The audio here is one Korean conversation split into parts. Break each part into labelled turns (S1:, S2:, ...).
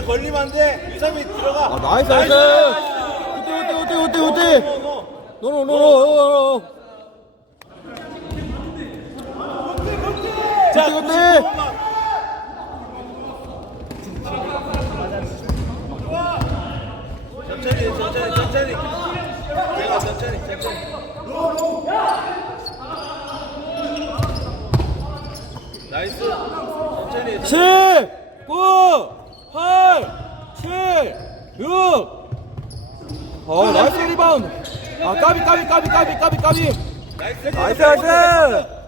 S1: 오래 걸리면 안 돼. 유삼이 들어가.
S2: 아 나이스 나이스. 우대 우대 우대 우대 우대 노노노노
S1: 자,
S2: 우대 우대 7 6 어, 나이스 리바운드. 아, 까비, 까비, 까비, 까비, 까비, 까비.
S1: 나이스.
S2: 나이스, 나이스.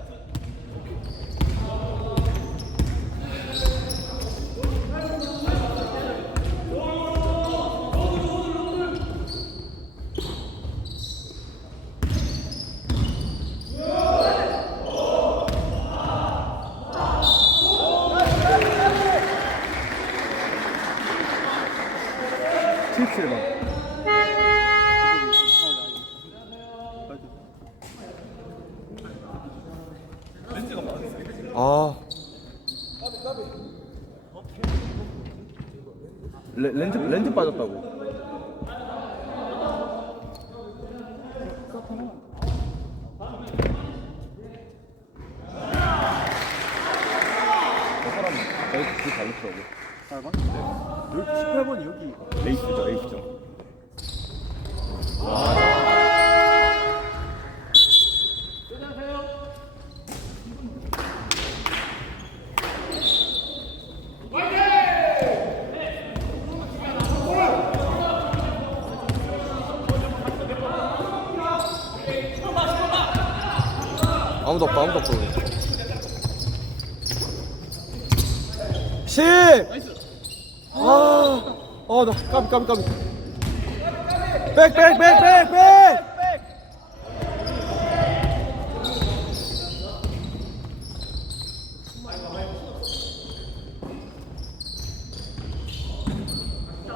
S2: 아. 렌- 렌즈 렌즈 빠졌다고. 저 사람 저희 그잘 넣더라고. 8번? 여기 18번이 여기 레이스죠, 레이스죠. 아무도 없다, 아무도 없어. 10! 아, 어, 나, 까비, 까비, 까비. 백, 백, 백, 백, 백!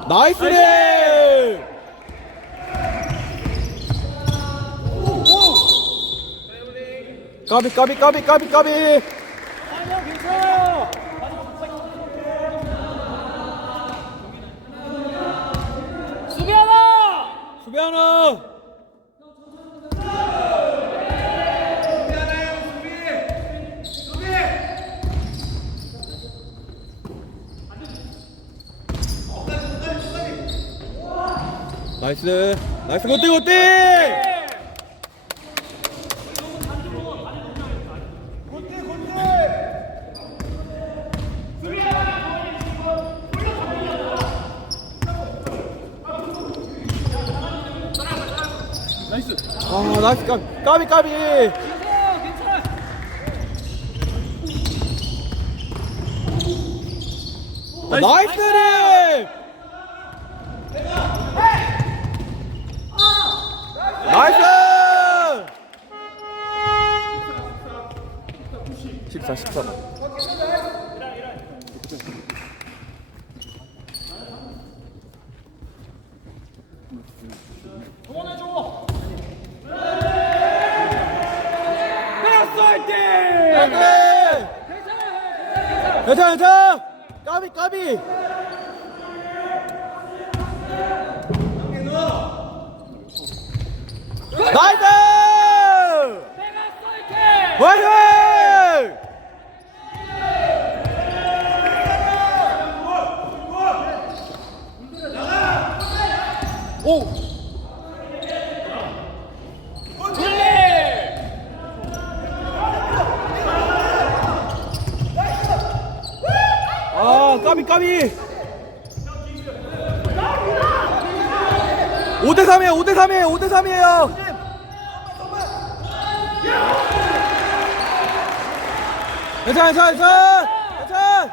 S2: 나이스 리 까비, 까비, 까비, 까비, 까비!
S3: 수비하라!
S2: 수비하나! 나이스 나이스 굿띠 굿띠 아 나이스 까비 까비. 까비 아, 나이스 림 나이스! 14 14번 괜찮아 괜찮아. 까비 까비. 나이스! 화이팅 오 아 까비 까비 5대 3이에요 5대 3이에요 5대 3이에요. 괜찮아 괜찮아 괜찮아. 괜찮아.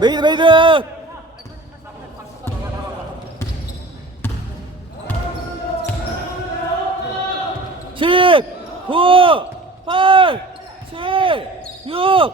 S2: 메이드 메이드. 십, 구, 팔, 呦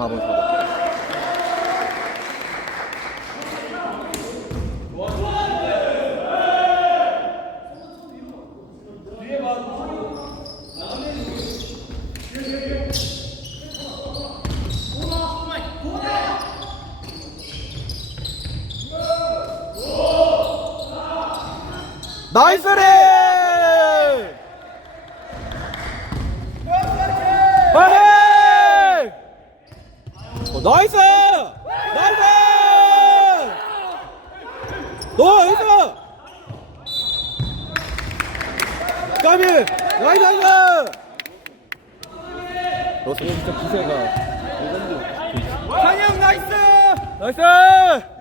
S2: 4번 4번 나이스 리 헤이! 어, 나이스! 나이스! 나이스! 까비! 나이스 나이스! 너 진짜 기세가 상영 나이스! 나이스 리!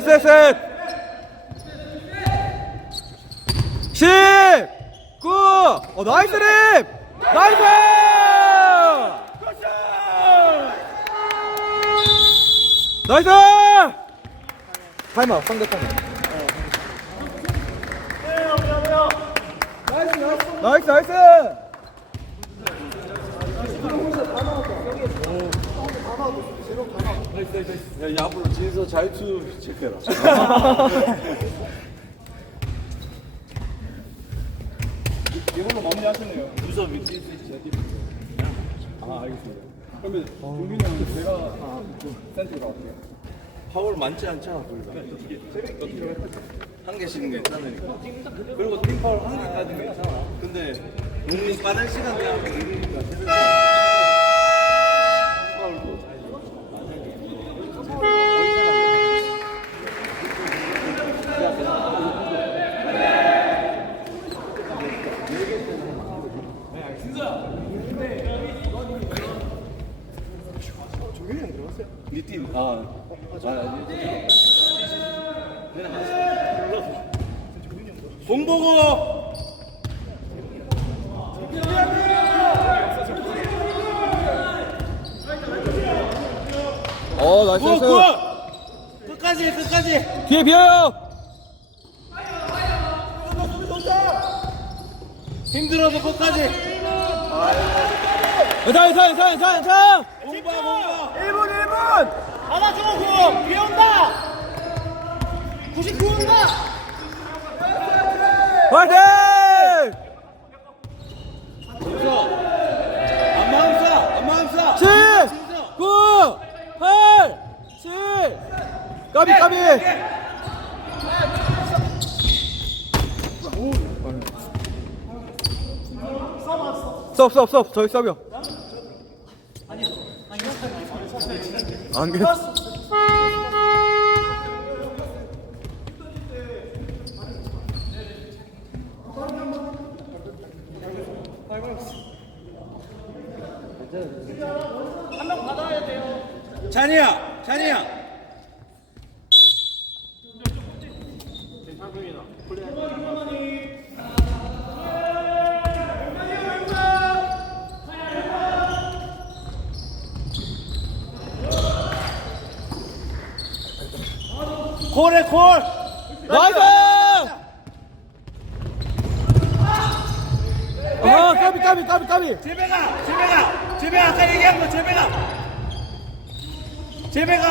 S2: 셋셋셋셋셋 10 9 어, 나이스 립. 나이스. 나이스. 타임아웃 상대 타임 나이스 나이스
S1: 야, 앞으로 진서 자유투 체크해라. 이걸로 마무리하셨네요. 주소 밑에 있으시죠? 아, 알겠습니다. 그러면 종민이 형은 제가 센터로 갈게요. 파울 많지 않잖아, 둘 다. 한 개씩은 괜찮으니까. 그리고 팀 파울 한 개까지 괜찮아. 근데 종민 빠른 시간 내하면 이기니까
S2: 어 나이스
S1: 굿,
S2: 나이스.
S1: 굿. 끝까지, 끝까지.
S2: 뒤에 비어요.
S1: 힘들어도 끝까지.
S2: 괜찮아 괜찮아 괜찮아 괜찮아
S1: 공부, 공부.
S2: 1분 1분!
S3: 받아줘 그 뒤에 온다! 99 온다!
S2: 화이팅
S1: 진서. 안마음 쏴, 안마음 쏴.
S2: 7 9 8 7 까비 까비. 스톱 스톱 스톱. 저기 스톱이요. 안 그래
S1: 잔이야, 잔이야. 콜에 콜.
S2: 나이스 아 까비 까비 까비 까비
S1: 제배가, 제배가, 제배 아까 얘기한 거 제배가. 제배가.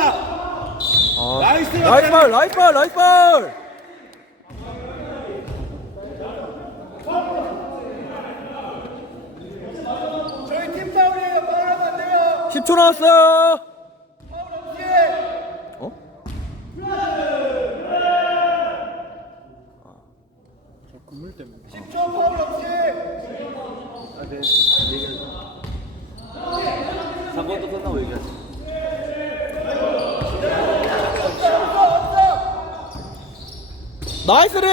S2: 아,
S1: 나이스,
S2: 나이스 볼 나이스 볼 나이스 볼
S1: 저희 팀 파울이에요. 파울하면 안 돼요.
S2: 10초 남았어요
S1: 저 파울 없이. 사건도 끝나고 얘기하지.
S2: 나이스 리